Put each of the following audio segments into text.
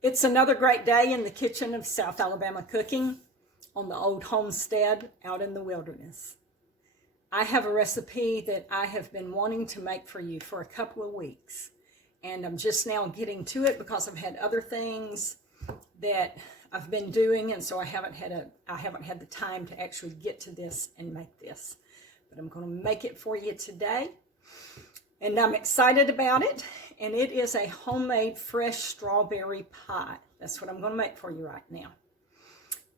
It's another great day in the kitchen of South Alabama cooking on the old homestead out in the wilderness. I have a recipe that I have been wanting to make for you for a couple of weeks, and I'm just now getting to it because I've had other things that I've been doing, and so I haven't had the time to actually get to this and make this. But I'm going to make it for you today, and I'm excited about it. And it is a homemade fresh strawberry pie. That's what I'm going to make for you right now.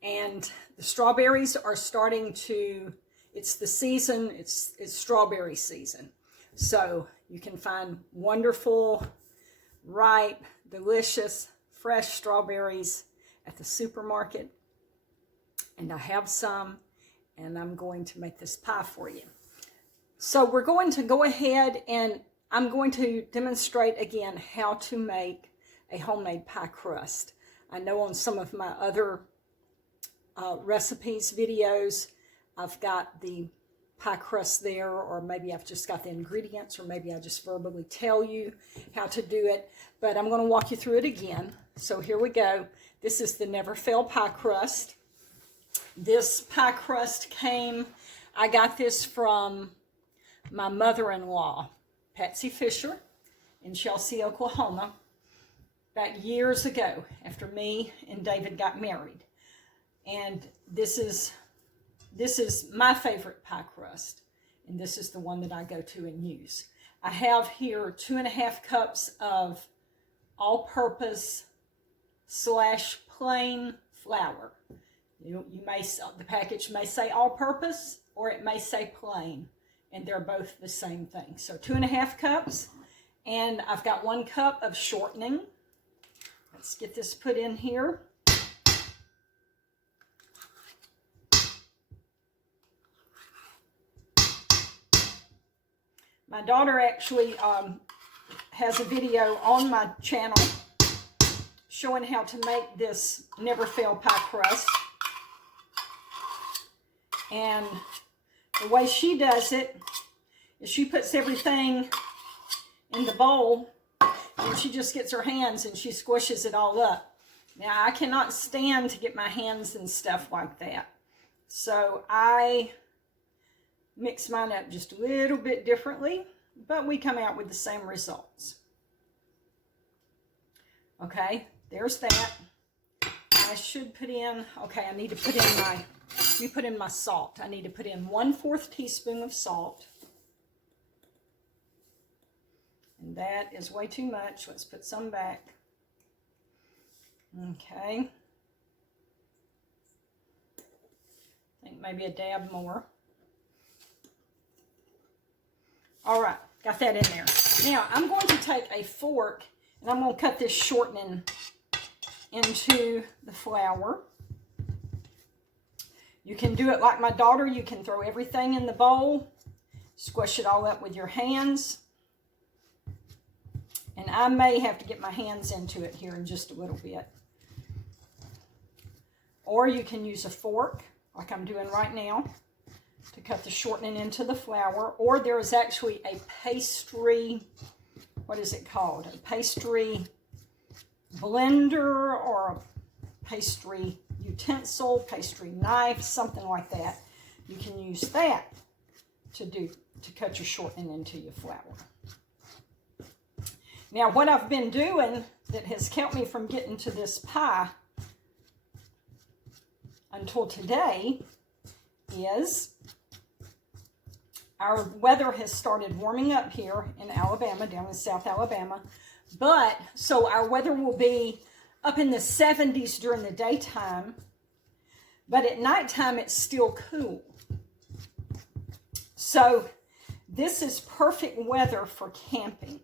And the strawberries are starting to, it's the season, it's strawberry season. So you can find wonderful, ripe, delicious, fresh strawberries at the supermarket. And I have some, and I'm going to make this pie for you. So we're going to go ahead and I'm going to demonstrate again how to make a homemade pie crust. I know on some of my other recipes videos, I've got the pie crust there, or maybe I've just got the ingredients, or maybe I just verbally tell you how to do it. But I'm going to walk you through it again. So here we go. This is the Never Fail pie crust. This pie crust I got this from my mother-in-law, Patsy Fisher, in Chelsea, Oklahoma, about years ago after me and David got married. And this is my favorite pie crust, and this is the one that I go to and use. I have here 2.5 cups of all-purpose / plain flour. You may, the package may say all-purpose or it may say plain, and they're both the same thing. So 2.5 cups, and I've got 1 cup of shortening. Let's get this put in here. My daughter actually has a video on my channel showing how to make this Never Fail pie crust. And the way she does it is she puts everything in the bowl and she just gets her hands and she squishes it all up. Now, I cannot stand to get my hands in stuff like that. So I mix mine up just a little bit differently, but we come out with the same results. Okay, there's that. I should put in, okay, I need to put in my salt. I need to put in 1/4 teaspoon of salt. And that is way too much. Let's put some back. Okay. I think maybe a dab more. All right, got that in there. Now, I'm going to take a fork and I'm going to cut this shortening into the flour. You can do it like my daughter. You can throw everything in the bowl, squish it all up with your hands. And I may have to get my hands into it here in just a little bit. Or you can use a fork, like I'm doing right now, to cut the shortening into the flour. Or there is actually a pastry, what is it called? A pastry blender or a pastry utensil, pastry knife, something like that. You can use that to cut your shortening into your flour. Now, what I've been doing that has kept me from getting to this pie until today is our weather has started warming up here in Alabama, down in South Alabama. But, so our weather will be up in the 70s during the daytime, but at nighttime it's still cool. So this is perfect weather for camping.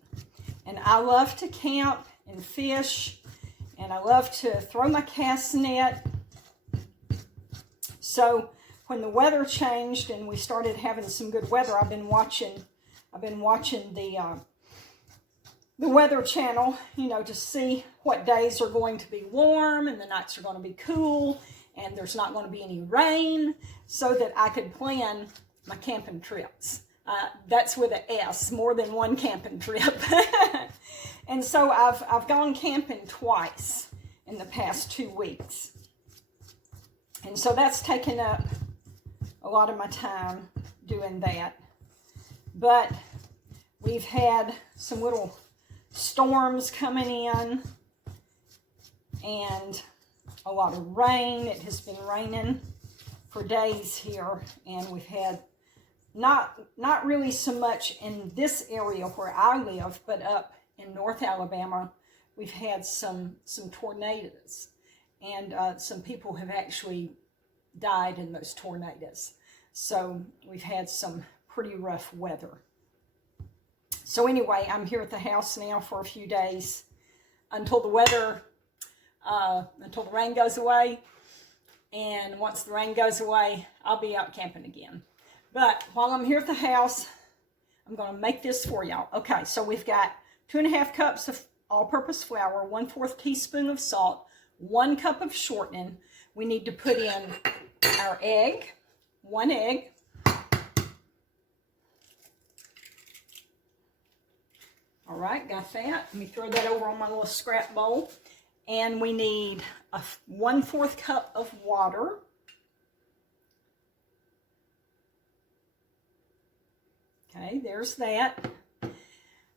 And I love to camp and fish, and I love to throw my cast net. So when the weather changed and we started having some good weather, I've been watching the Weather Channel, you know, to see what days are going to be warm and the nights are going to be cool and there's not going to be any rain, so that I could plan my camping trips. That's with an S, more than one camping trip. And so I've gone camping twice. in the past 2 weeks. And so that's taken up a lot of my time doing that. But we've had some little storms coming in and a lot of rain. It has been raining for days here, and we've had not really so much in this area where I live, but up in North Alabama, we've had some tornadoes, and some people have actually died in those tornadoes. So we've had some pretty rough weather. So anyway, I'm here at the house now for a few days until the rain goes away. And once the rain goes away, I'll be out camping again. But while I'm here at the house, I'm going to make this for y'all. Okay, so we've got 2.5 cups of all-purpose flour, 1/4 teaspoon of salt, 1 cup of shortening. We need to put in our egg, 1 egg. All right, got that. Let me throw that over on my little scrap bowl. And we need a 1/4 cup of water. Okay, there's that.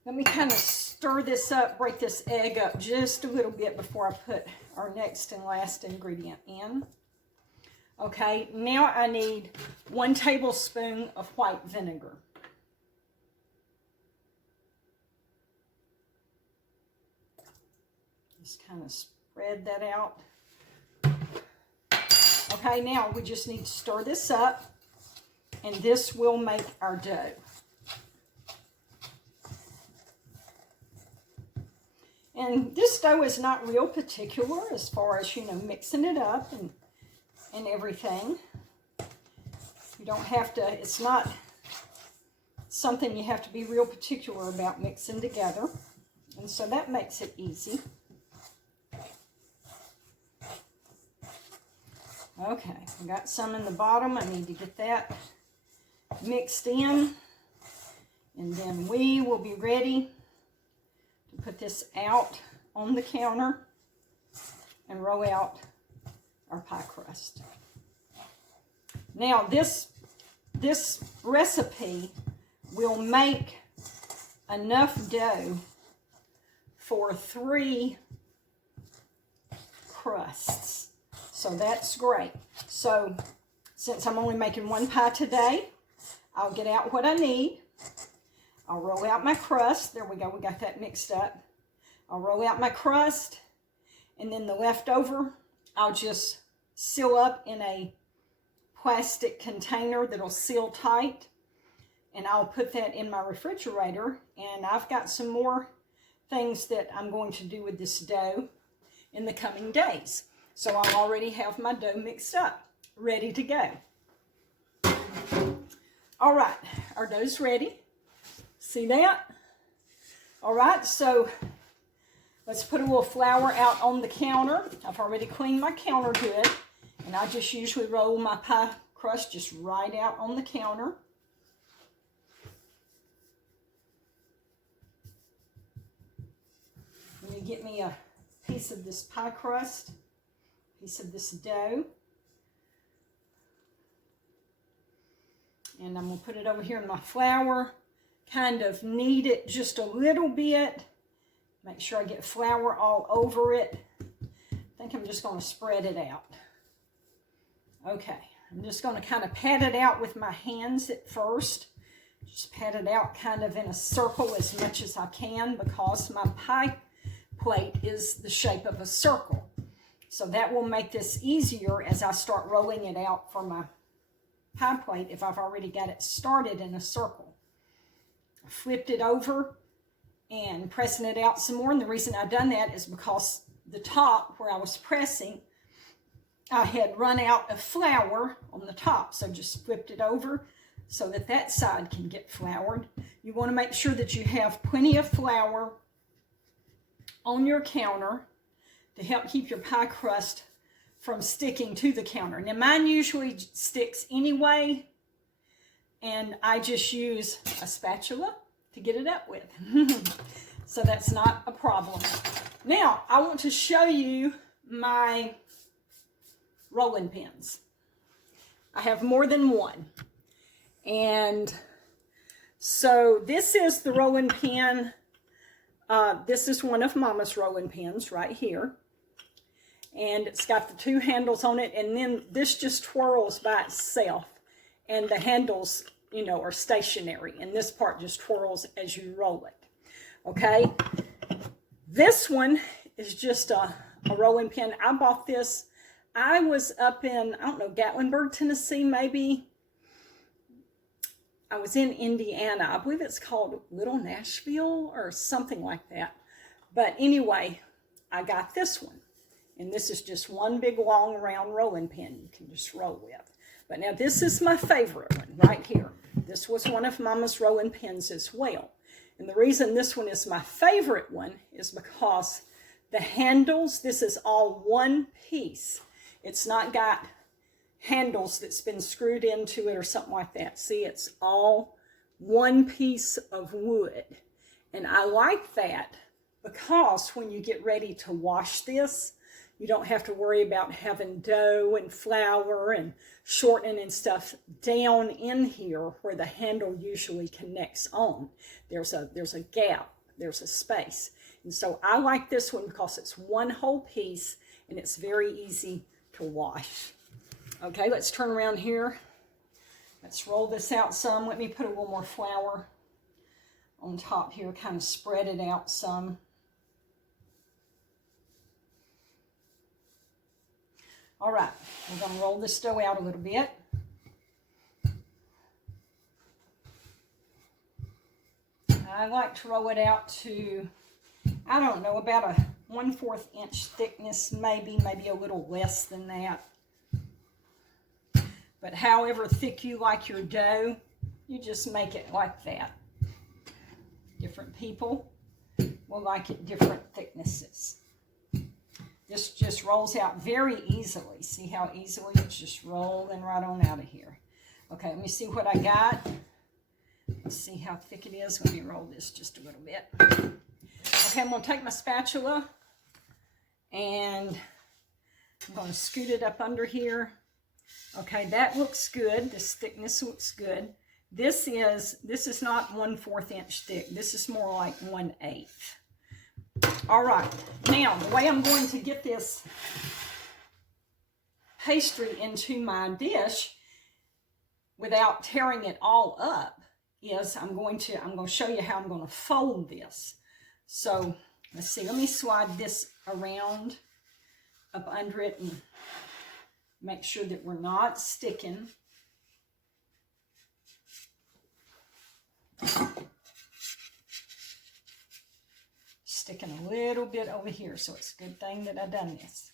Let me kind of stir this up, break this egg up just a little bit before I put our next and last ingredient in. Okay, now I need 1 tablespoon of white vinegar. Just kind of spread that out. Okay, now we just need to stir this up, and this will make our dough. And this dough is not real particular as far as, mixing it up and everything. You don't have to, it's not something you have to be real particular about mixing together. And so that makes it easy. Okay, I got some in the bottom. I need to get that mixed in. And then we will be ready to put this out on the counter and roll out our pie crust. Now, this recipe will make enough dough for 3 crusts. So that's great. So since I'm only making 1 pie today, I'll get out what I need. I'll roll out my crust. There we go. We got that mixed up. I'll roll out my crust, and then the leftover, I'll just seal up in a plastic container that'll seal tight, and I'll put that in my refrigerator. And I've got some more things that I'm going to do with this dough in the coming days. So I already have my dough mixed up, ready to go. All right, our dough's ready. See that? All right, so let's put a little flour out on the counter. I've already cleaned my counter good, and I just usually roll my pie crust just right out on the counter. Let me get me a piece of this pie crust. Piece of this dough, and I'm going to put it over here in my flour, kind of knead it just a little bit, make sure I get flour all over it. I think I'm just going to spread it out. Okay, I'm just going to kind of pat it out with my hands at first, just pat it out kind of in a circle as much as I can, because my pie plate is the shape of a circle. So that will make this easier as I start rolling it out for my pie plate if I've already got it started in a circle. I flipped it over and pressing it out some more. And the reason I've done that is because the top where I was pressing, I had run out of flour on the top. So just flipped it over so that that side can get floured. You want to make sure that you have plenty of flour on your counter to help keep your pie crust from sticking to the counter. Now mine usually sticks anyway, and I just use a spatula to get it up with. So that's not a problem. Now I want to show you my rolling pins. I have more than one. And so this is the rolling pin. This is one of Mama's rolling pins right here. And it's got the two handles on it. And then this just twirls by itself. And the handles, you know, are stationary. And this part just twirls as you roll it. Okay? This one is just a rolling pin. I bought this. I was up in, I don't know, Gatlinburg, Tennessee, maybe. I was in Indiana. I believe it's called Little Nashville or something like that. But anyway, I got this one. And this is just one big long round rolling pin you can just roll with. But now this is my favorite one right here. This was one of Mama's rolling pins as well. And the reason this one is my favorite one is because the handles, this is all one piece. It's not got handles that's been screwed into it or something like that. See, it's all one piece of wood. And I like that because when you get ready to wash this, you don't have to worry about having dough and flour and shortening and stuff down in here where the handle usually connects on. There's a gap, there's a space. And so I like this one because it's one whole piece and it's very easy to wash. Okay, let's turn around here. Let's roll this out some. Let me put a little more flour on top here, kind of spread it out some. All right, we're going to roll this dough out a little bit. I like to roll it out to, I don't know, about a 1/4 inch thickness, maybe a little less than that. But however thick you like your dough, you just make it like that. Different people will like it different thicknesses. This just rolls out very easily. See how easily it's just rolling right on out of here. Okay, let me see what I got. Let's see how thick it is. Let me roll this just a little bit. Okay, I'm going to take my spatula and I'm going to scoot it up under here. Okay, that looks good. This thickness looks good. This is not 1/4 inch thick. This is more like 1/8. All right, now the way I'm going to get this pastry into my dish without tearing it all up is I'm going to show you how I'm going to fold this. So let's see, let me slide this around up under it and make sure that we're not sticking. Sticking a little bit over here, so it's a good thing that I done this.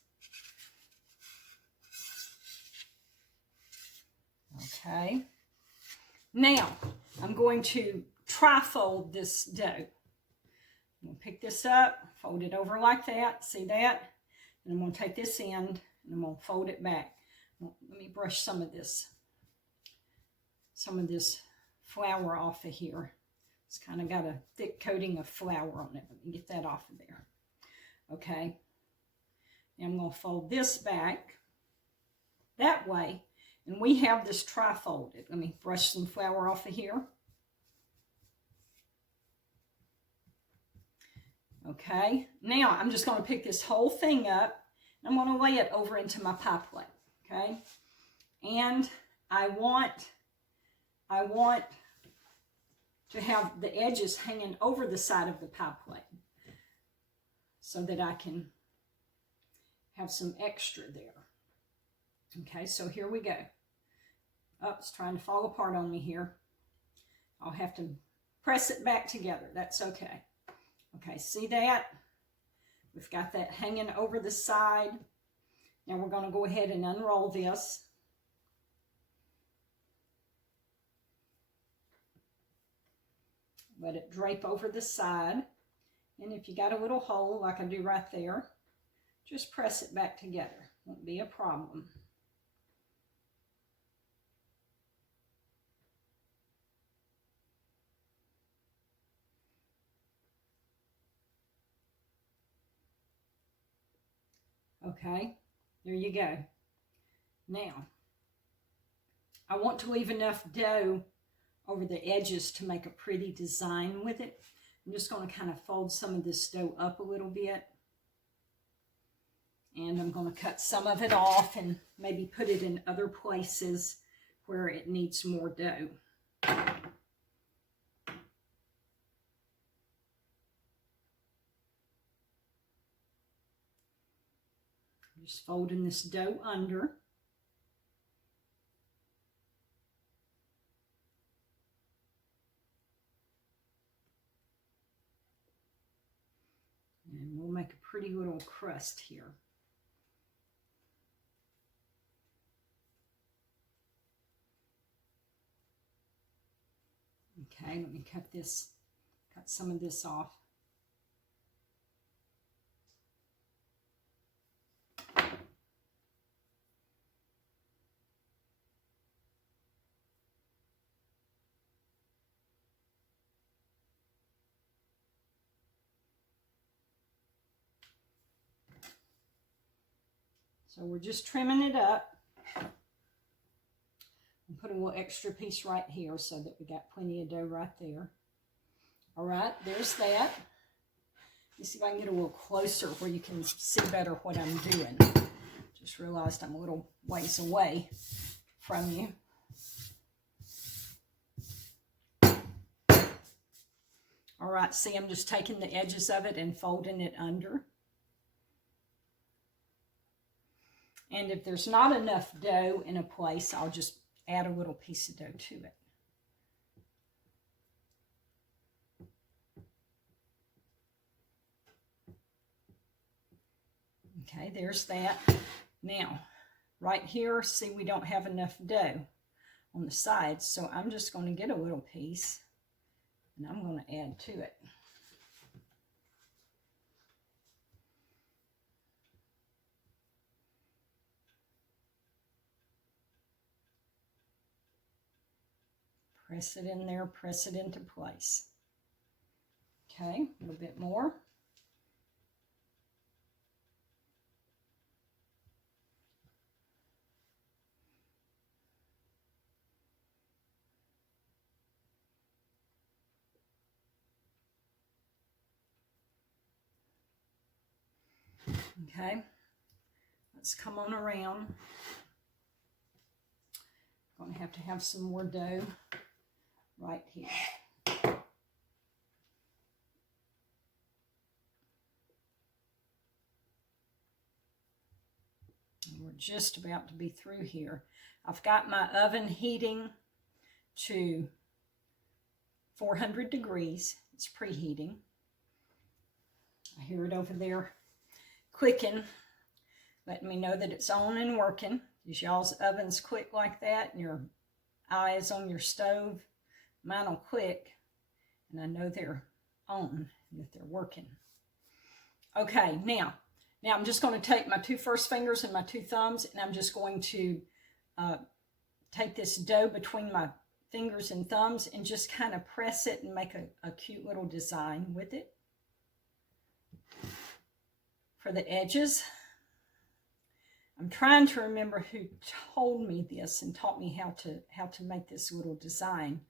Okay. Now, I'm going to tri-fold this dough. I'm going to pick this up, fold it over like that, see that? And I'm going to take this end and I'm going to fold it back. Let me brush some of this flour off of here. It's kind of got a thick coating of flour on it. Let me get that off of there. Okay. Now I'm going to fold this back that way. And we have this tri-folded. Let me brush some flour off of here. Okay. Now I'm just going to pick this whole thing up. And I'm going to lay it over into my pie plate. Okay. And I want to have the edges hanging over the side of the pie plate so that I can have some extra there. Okay, so here we go. Oh, it's trying to fall apart on me here. I'll have to press it back together. That's okay. Okay, see that? We've got that hanging over the side. Now we're going to go ahead and unroll this. Let it drape over the side. And if you got a little hole like I do right there, just press it back together. Won't be a problem. Okay, there you go. Now, I want to leave enough dough over the edges to make a pretty design with it. I'm just going to kind of fold some of this dough up a little bit. And I'm going to cut some of it off and maybe put it in other places where it needs more dough. Just folding this dough under. And we'll make a pretty little crust here. Okay, let me cut some of this off. So we're just trimming it up. And put a little extra piece right here so that we got plenty of dough right there. All right, there's that. Let me see if I can get a little closer where you can see better what I'm doing. Just realized I'm a little ways away from you. All right, see, I'm just taking the edges of it and folding it under. And if there's not enough dough in a place, I'll just add a little piece of dough to it. Okay, there's that. Now, right here, see, we don't have enough dough on the sides, so I'm just going to get a little piece and I'm going to add to it. Press it in there, press it into place. Okay, a little bit more. Okay, let's come on around. I'm going to have some more dough right here. And we're just about to be through here. I've got my oven heating to 400 degrees. It's preheating. I hear it over there clicking, letting me know that it's on and working. Is y'all's ovens quick like that and your eye is on your stove? Mine will click and I know they're on and that they're working. Okay, now I'm just going to take my two first fingers and my two thumbs and I'm just going to take this dough between my fingers and thumbs and just kind of press it and make a cute little design with it. For the edges, I'm trying to remember who told me this and taught me how to make this little design,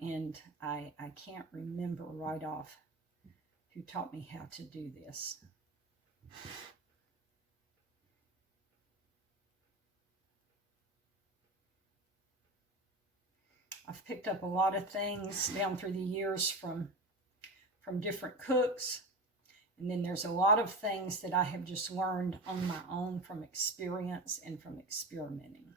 and I can't remember right off who taught me how to do this. I've picked up a lot of things down through the years from different cooks. And then there's a lot of things that I have just learned on my own from experience and from experimenting.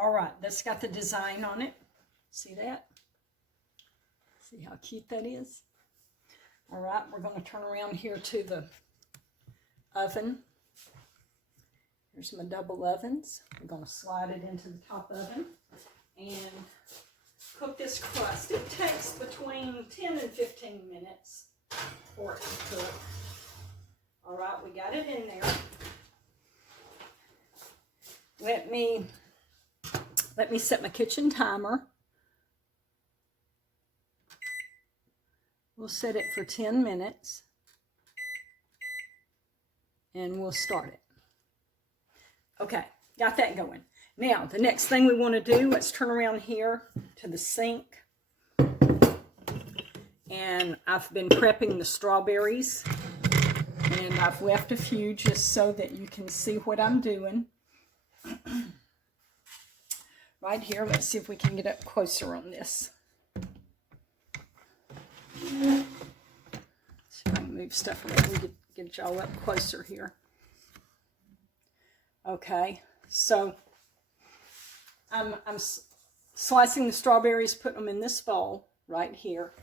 All right, that's got the design on it. See that? See how cute that is? All right, we're going to turn around here to the oven. Here's my double ovens. We're going to slide it into the top oven. and cook this crust. It takes between 10 and 15 minutes for it to cook. All right, we got it in there. Let me set my kitchen timer. We'll set it for 10 minutes and we'll start it. Okay, got that going. Now, the next thing we want to do, let's turn around here to the sink. And I've been prepping the strawberries. And I've left a few just so that you can see what I'm doing. Right here, let's see if we can get up closer on this. See if I can move stuff around and get y'all up closer here. Okay, so I'm slicing the strawberries, putting them in this bowl right here.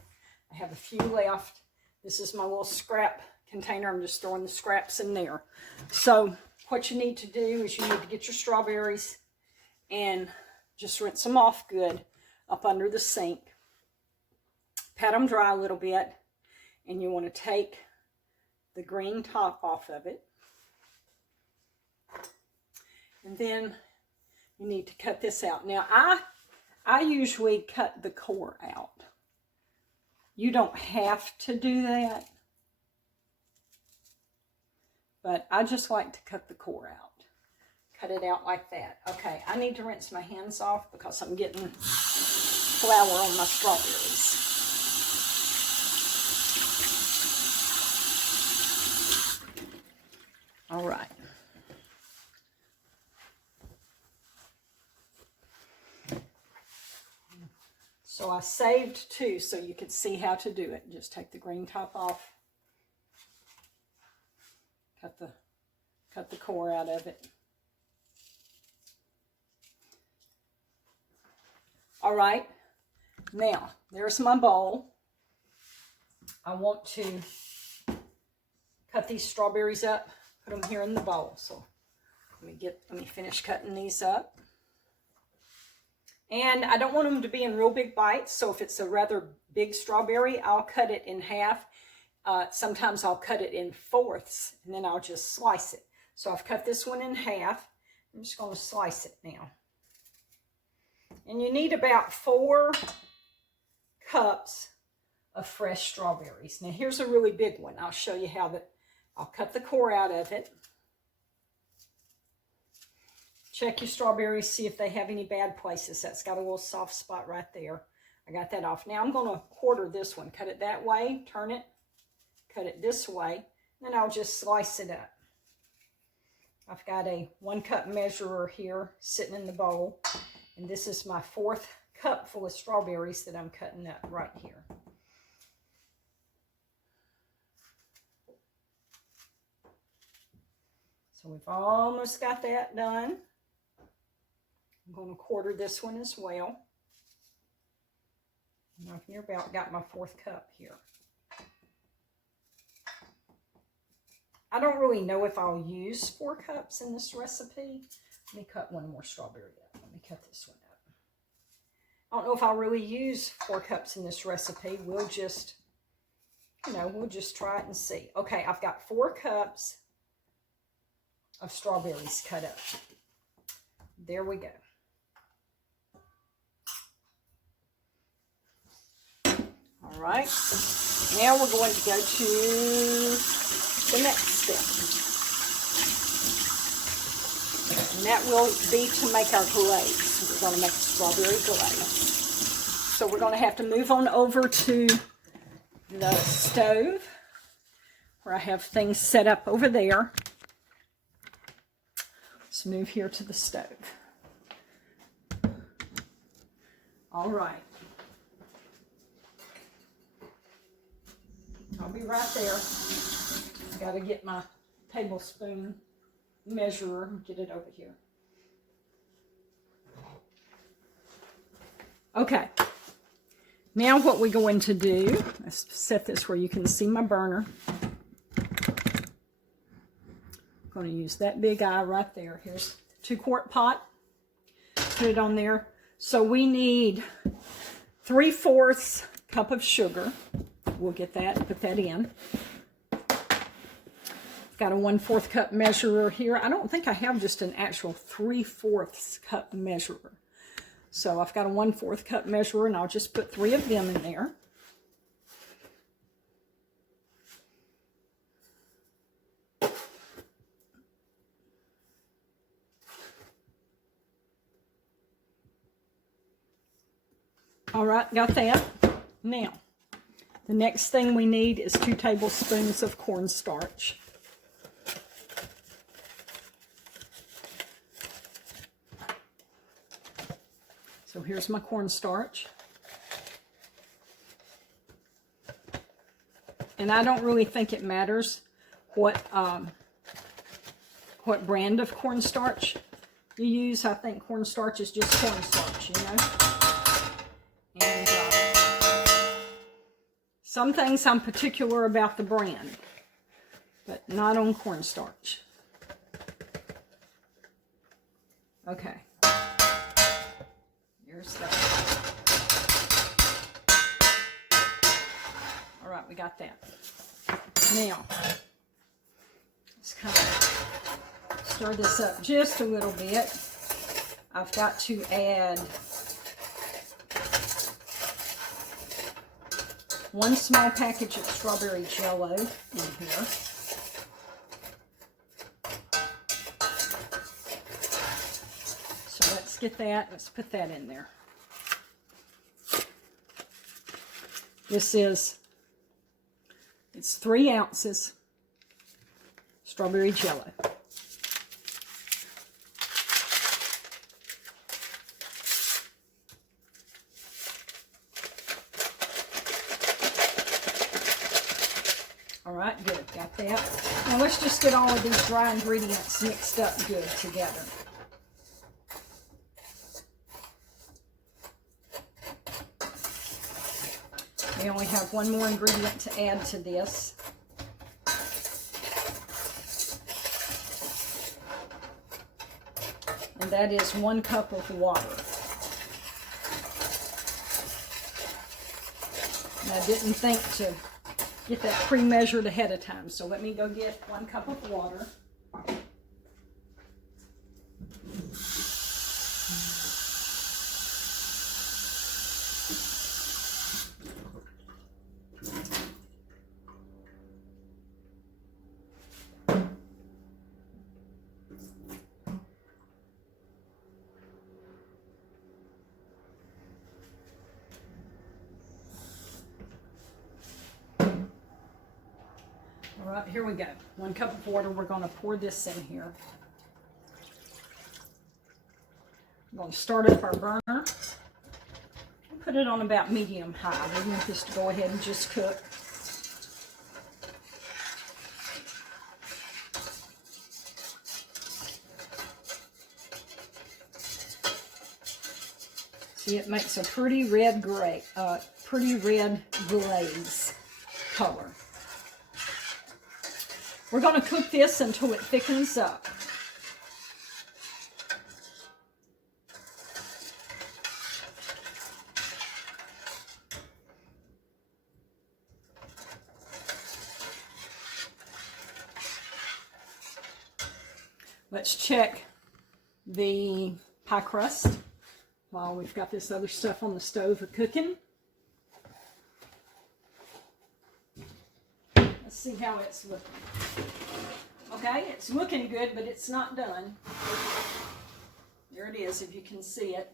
I have a few left. This is my little scrap container. I'm just throwing the scraps in there. So what you need to do is you need to get your strawberries and just rinse them off good up under the sink. Pat them dry a little bit, and you want to take the green top off of it. And then you need to cut this out. Now, I usually cut the core out. You don't have to do that, but I just like to cut the core out. Cut it out like that. Okay, I need to rinse my hands off because I'm getting flour on my strawberries. All right. So I saved two so you could see how to do it. Just take the green top off. Cut the core out of it. All right. Now, there's my bowl. I want to cut these strawberries up, put them here in the bowl. So let me finish cutting these up. And I don't want them to be in real big bites, so if it's a rather big strawberry, I'll cut it in half. Sometimes I'll cut it in fourths, and then I'll just slice it. So I've cut this one in half. I'm just going to slice it now. And you need about 4 cups of fresh strawberries. Now here's a really big one. I'll show you how I'll cut the core out of it. Check your strawberries, see if they have any bad places. That's got a little soft spot right there. I got that off. Now I'm going to quarter this one. Cut it that way, turn it, cut it this way, then I'll just slice it up. I've got a 1 cup measurer here sitting in the bowl, and this is my 4th cup full of strawberries that I'm cutting up right here. So we've almost got that done. I'm going to quarter this one as well. And I've near about got my 4th cup here. I don't really know if I'll use 4 cups in this recipe. Let me cut one more strawberry up. Let me cut this one up. I don't know if I'll really use 4 cups in this recipe. We'll just, we'll just try it and see. Okay, I've got 4 cups of strawberries cut up. There we go. All right, now we're going to go to the next step. And that will be to make our glaze. We're going to make a strawberry glaze. So we're going to have to move on over to the stove where I have things set up over there. Let's move here to the stove. All right. I'll be right there. I got to get my tablespoon measurer and get it over here. Okay. Now what we're going to do, let's set this where you can see my burner. I'm going to use that big eye right there. Here's the 2-quart pot. Put it on there. So we need 3/4 cup of sugar. We'll get that, put that in. Got a 1/4 cup measurer here. I don't think I have just an actual 3/4 cup measurer. So I've got a 1/4 cup measurer, and I'll just put 3 of them in there. All right, got that. Now, the next thing we need is 2 tablespoons of cornstarch. So here's my cornstarch. And I don't really think it matters what brand of cornstarch you use. I think cornstarch is just cornstarch, you know. And some things I'm particular about the brand, but not on cornstarch. Okay. Here's that. All right, we got that. Now, let's kind of stir this up just a little bit. I've got to add 1 small package of strawberry jello in here. So let's get that. Let's put that in there. It's 3 ounces strawberry jello. All right, good, got that. Now let's just get all of these dry ingredients mixed up good together. We only have 1 more ingredient to add to this. And that is 1 cup of water. And I didn't think to get that pre-measured ahead of time, so let me go get 1 cup of water. All right, here we go. 1 cup of water. We're going to pour this in here. I'm going to start up our burner. Put it on about medium high. We want this to go ahead and just cook. See, it makes a pretty red glaze color. We're going to cook this until it thickens up. Let's check the pie crust while we've got this other stuff on the stove cooking. Let's see how it's looking. Okay, it's looking good, but it's not done. There it is, if you can see it.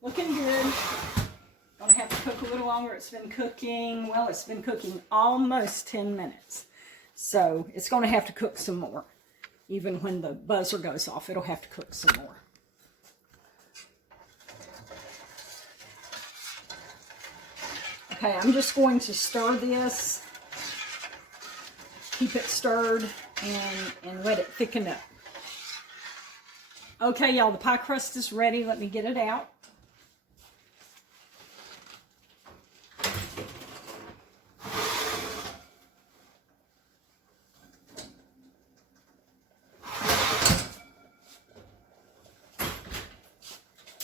Looking good. Gonna have to cook a little longer. It's been cooking, well, it's been cooking almost 10 minutes. So it's gonna have to cook some more. Even when the buzzer goes off, it'll have to cook some more. Okay, I'm just going to stir this. Keep it stirred and let it thicken up. Okay, y'all, the pie crust is ready. Let me get it out.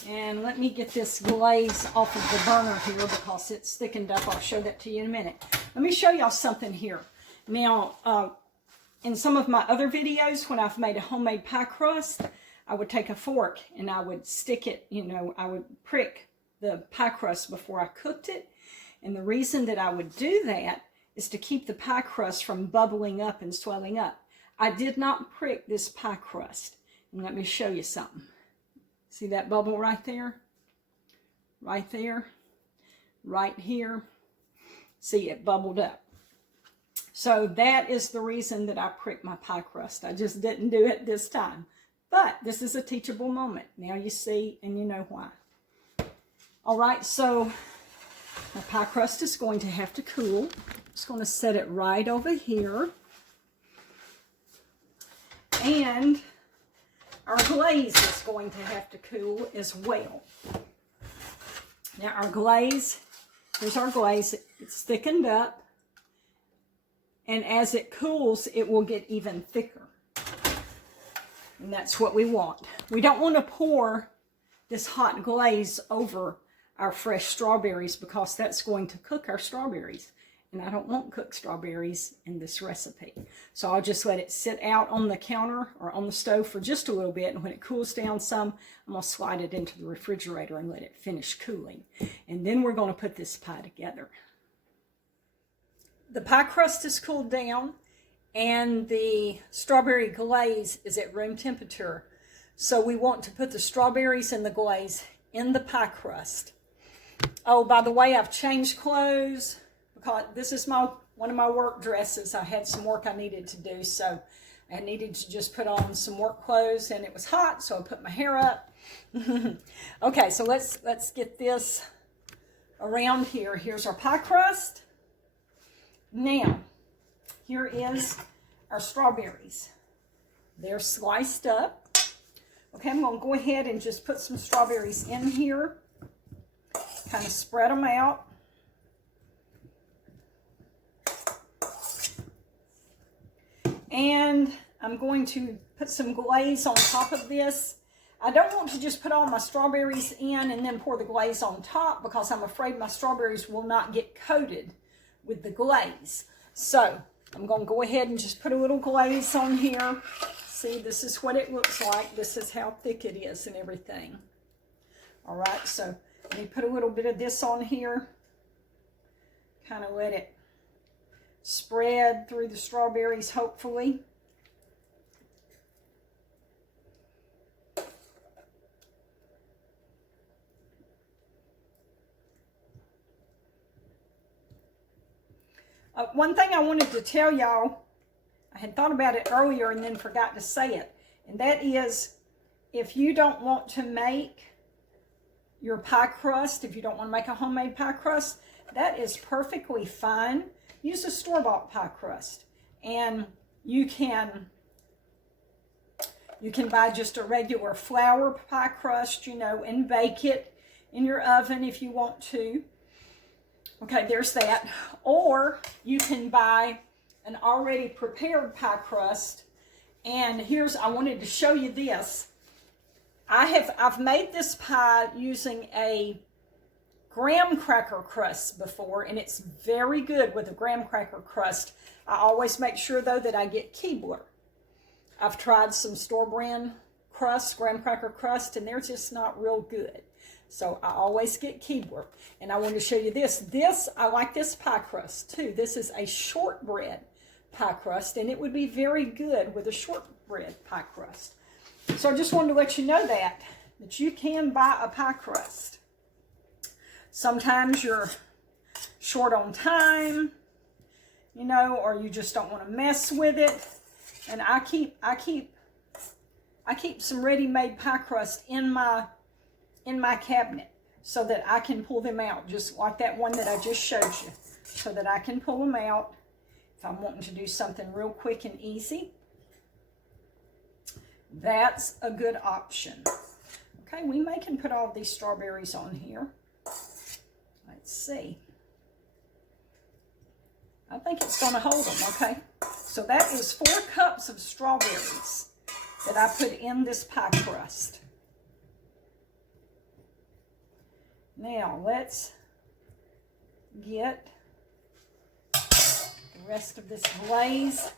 And let me get this glaze off of the burner here because it's thickened up. I'll show that to you in a minute. Let me show y'all something here. Now, in some of my other videos, when I've made a homemade pie crust, I would take a fork and I would stick it, you know, I would prick the pie crust before I cooked it. And the reason that I would do that is to keep the pie crust from bubbling up and swelling up. I did not prick this pie crust. And let me show you something. See that bubble right there? Right there. Right here. See, it bubbled up. So that is the reason that I pricked my pie crust. I just didn't do it this time. But this is a teachable moment. Now you see and you know why. All right, so my pie crust is going to have to cool. I'm just going to set it right over here. And our glaze is going to have to cool as well. Now our glaze, here's our glaze. It's thickened up. And as it cools, it will get even thicker. And that's what we want. We don't want to pour this hot glaze over our fresh strawberries because that's going to cook our strawberries. And I don't want cooked strawberries in this recipe. So I'll just let it sit out on the counter or on the stove for just a little bit. And when it cools down some, I'm going to slide it into the refrigerator and let it finish cooling. And then we're going to put this pie together. The pie crust is cooled down and the strawberry glaze is at room temperature. So we want to put the strawberries and the glaze in the pie crust. Oh, by the way, I've changed clothes because this is one of my work dresses. I had some work I needed to do, so I needed to just put on some work clothes, and it was hot, so I put my hair up. Okay, so let's get this around here. Here's our pie crust. Now, here is our strawberries. They're sliced up. Okay, I'm going to go ahead and just put some strawberries in here. Kind of spread them out. And I'm going to put some glaze on top of this. I don't want to just put all my strawberries in and then pour the glaze on top because I'm afraid my strawberries will not get coated with the glaze. So I'm going to go ahead and just put a little glaze on here. See, this is what it looks like. This is how thick it is and everything. All right, so let me put a little bit of this on here. Kind of let it spread through the strawberries, hopefully. One thing I wanted to tell y'all, I had thought about it earlier and then forgot to say it, and that is if you don't want to make your pie crust, if you don't want to make a homemade pie crust, that is perfectly fine. Use a store-bought pie crust, and you can buy just a regular flour pie crust, you know, and bake it in your oven if you want to. Okay, there's that. Or you can buy an already prepared pie crust. And I wanted to show you this. I've made this pie using a graham cracker crust before, and it's very good with a graham cracker crust. I always make sure though that I get Keebler. I've tried some store brand crust, graham cracker crust, and they're just not real good. So I always get Keebler. And I want to show you this. I like this pie crust too. This is a shortbread pie crust, and it would be very good with a shortbread pie crust. So I just wanted to let you know that you can buy a pie crust. Sometimes you're short on time, you know, or you just don't want to mess with it. And I keep some ready-made pie crust in my cabinet so that I can pull them out, just like that one that I just showed you, so that I can pull them out if I'm wanting to do something real quick and easy. That's a good option. Okay, we can put all these strawberries on here. Let's see. I think it's going to hold them, okay? So that is 4 cups of strawberries that I put in this pie crust. Now let's get the rest of this glaze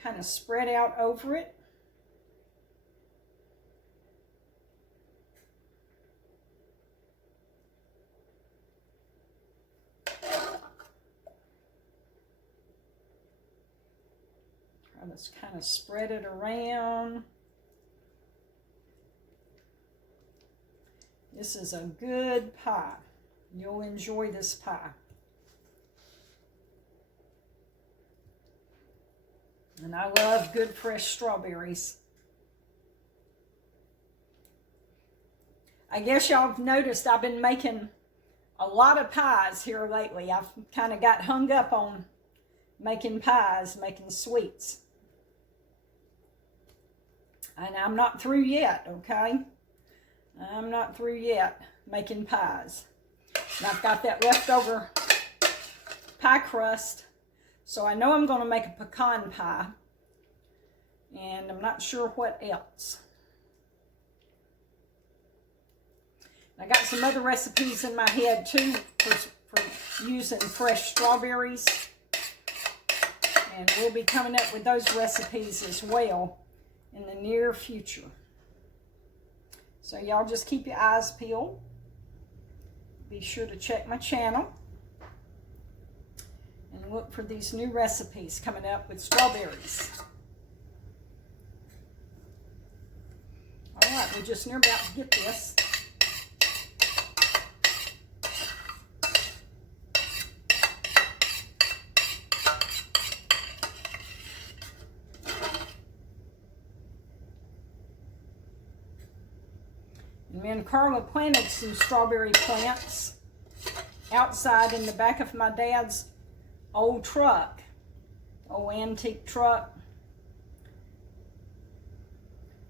kind of spread out over it. Let's kind of spread it around. This is a good pie. You'll enjoy this pie. And I love good fresh strawberries. I guess y'all have noticed I've been making a lot of pies here lately. I've kind of got hung up on making pies, making sweets. And I'm not through yet, okay? I'm not through yet making pies. And I've got that leftover pie crust. So I know I'm going to make a pecan pie. And I'm not sure what else. I got some other recipes in my head too for using fresh strawberries. And we'll be coming up with those recipes as well in the near future. So y'all just keep your eyes peeled. Be sure to check my channel and look for these new recipes coming up with strawberries. All right, we're just near about to get this. Me and Carla planted some strawberry plants outside in the back of my dad's old truck, old antique truck.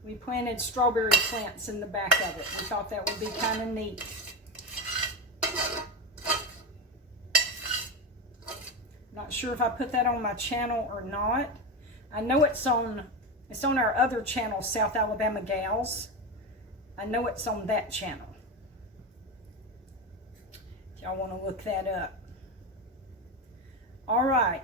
We planted strawberry plants in the back of it. We thought that would be kind of neat. Not sure if I put that on my channel or not. I know it's on our other channel, South Alabama Gals. I know it's on that channel. If y'all want to look that up. All right.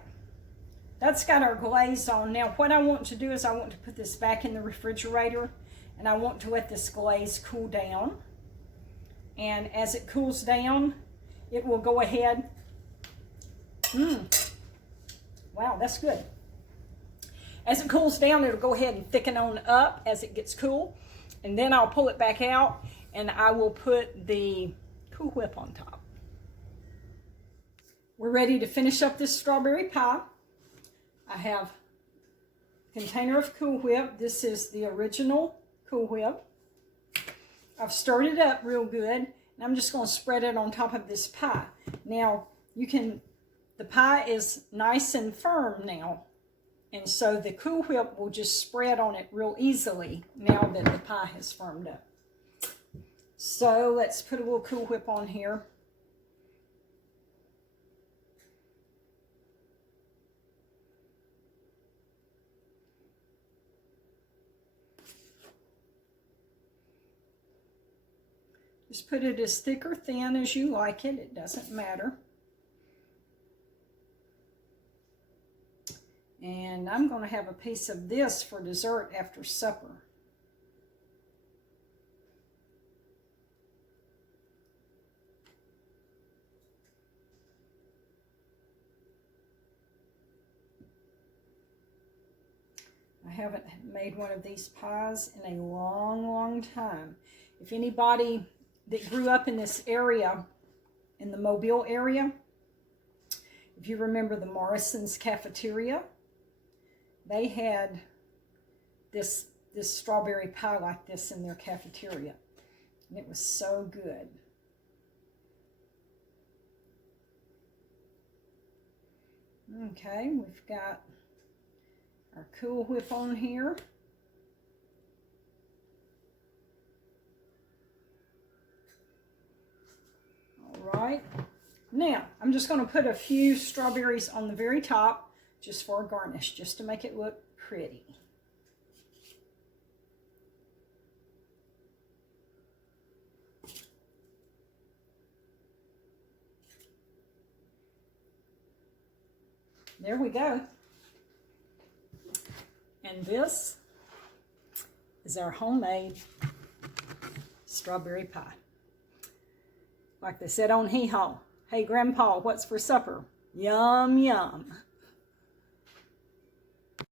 That's got our glaze on. Now, what I want to do is I want to put this back in the refrigerator, and I want to let this glaze cool down. And as it cools down, it will go ahead. Wow, that's good. As it cools down, it'll go ahead and thicken on up as it gets cool. And then I'll pull it back out, and I will put the Cool Whip on top. We're ready to finish up this strawberry pie. I have a container of Cool Whip. This is the original Cool Whip. I've stirred it up real good, and I'm just going to spread it on top of this pie. Now, the pie is nice and firm now. And so the Cool Whip will just spread on it real easily now that the pie has firmed up. So let's put a little Cool Whip on here. Just put it as thick or thin as you like it. It doesn't matter. And I'm going to have a piece of this for dessert after supper. I haven't made one of these pies in a long, long time. If anybody that grew up in this area, in the Mobile area, if you remember the Morrison's cafeteria, they had this strawberry pie like this in their cafeteria. And it was so good. Okay, we've got our Cool Whip on here. All right. Now, I'm just going to put a few strawberries on the very top just for a garnish, just to make it look pretty. there we go. And this is our homemade strawberry pie. Like they said on Hee Haw, hey Grandpa, what's for supper? Yum, yum.